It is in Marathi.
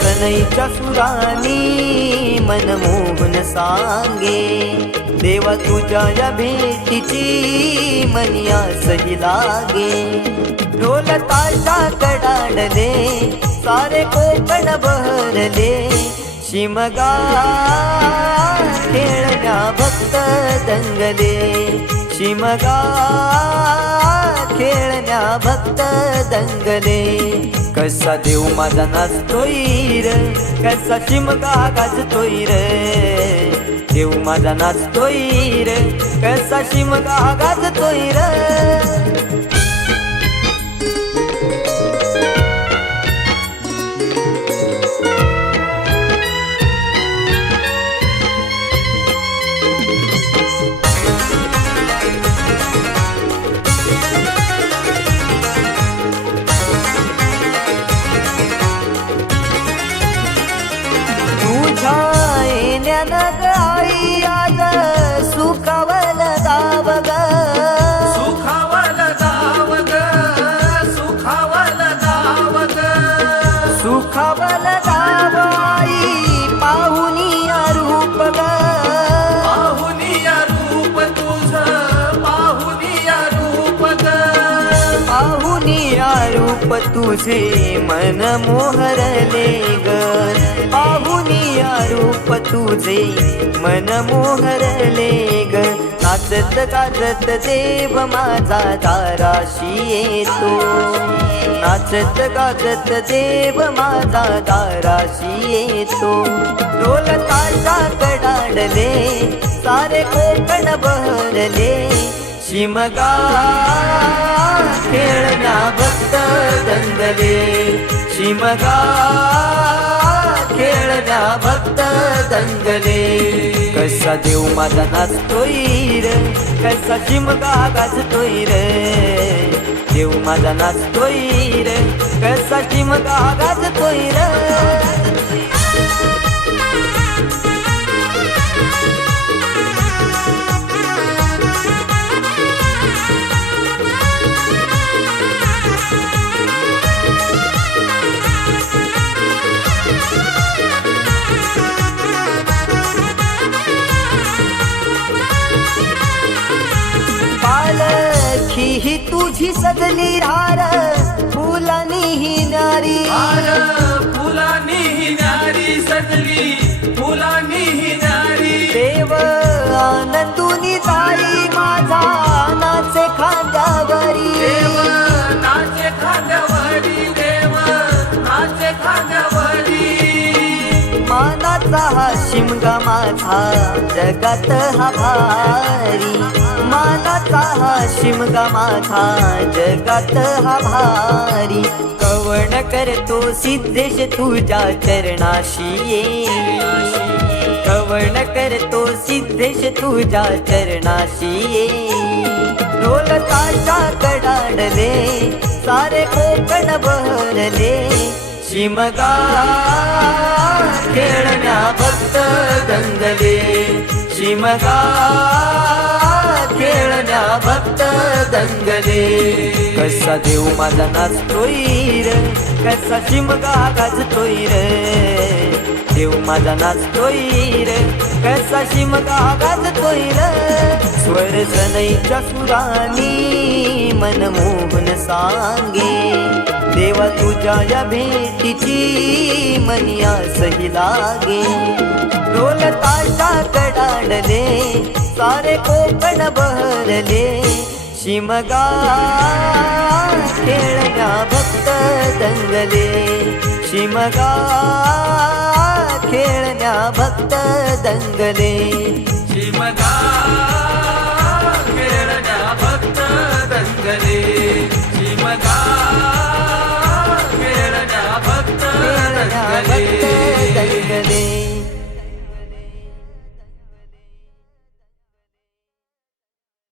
सनईच्या सुरानी मनमोहन सांगे, देवा तुझ्या या भेटीची मनी आसही लागे. ढोल ताशा कडाडले सारे कोकण बहरले, शिमगा खेळण्या भक्त दंगले. शिमगा खेळण्या भक्त दंगले. कसा देव माझा नाचतोय रे, कसा शिमगा गाजतोय रे. देव माझा नाचतोय रे, कसा शिमगा गाजतोय रे. आई आज सुखावल दाव ग, सुखावल दाव ग, सुखावल दाव ग. सुखावल दाव आई पाहुनिया रूप ग. पाहुनिया रूप तुझ, पाहुनिया रूप ग. पाहुनिया रूप तुझे मन मोहरले ग. पाहुनिया रूप तुझे मन मोहरले ग. नाचत गाजत देव माझा दाराशी येतो. नाचत गाजत देव माझा दाराशी येतो. ढोल ताशा कडाडले सारे कोकण बहरले, शिमगा खेळण्या भक्त दंगले. शिमगा खेळण्या भक्त दंगले. कसा देव माझा नाचतोय रे, कसा शिमगा गाजतोय रे. देव माझा नाचतोय रे, कसा शिमगा गाजतोय रे. ही तुझी सजली हार फुलानी ही नारी. हार फुलानी ही नारी सजली, फुलानी ही नारी. देव आनंदुनी जाई माझा नाचे खांद्यावरी. देव नाचे खांद्यावरी, देव नाचे खांद्यावरी. मानाचा हा शिमगा माझा जगात हा भारी. मानाचा हा शिमगा माझा जगात हा भारी. कवण करतो सिद्धेश तुझ्या चरणाशी ये. कवण करतो सिद्धेश तुझ्या चरणाशी ये. ढोल ताशा कडाडले सारे कोकण बहरले, शिमगा खेळण्या भक्त दंगले. शिमगा खेळण्या भक्त दंगले. कसा देव माझा नाचतोय रे, कसा शिमगा गाजतोय रे. देव माझा नाचतोय रे, कसा शिमगा गाजतोय रे. स्वर सनईच्या सुरानी मनमोहन सांगे, देवा तुझ्या या भेटीची मनी आसही लागे. ढोल ताशा कडाडले सारे कोकण बहरले, शिमगा खेळण्या भक्त दंगले. शिमगा खेळण्या भक्त दंगले. गा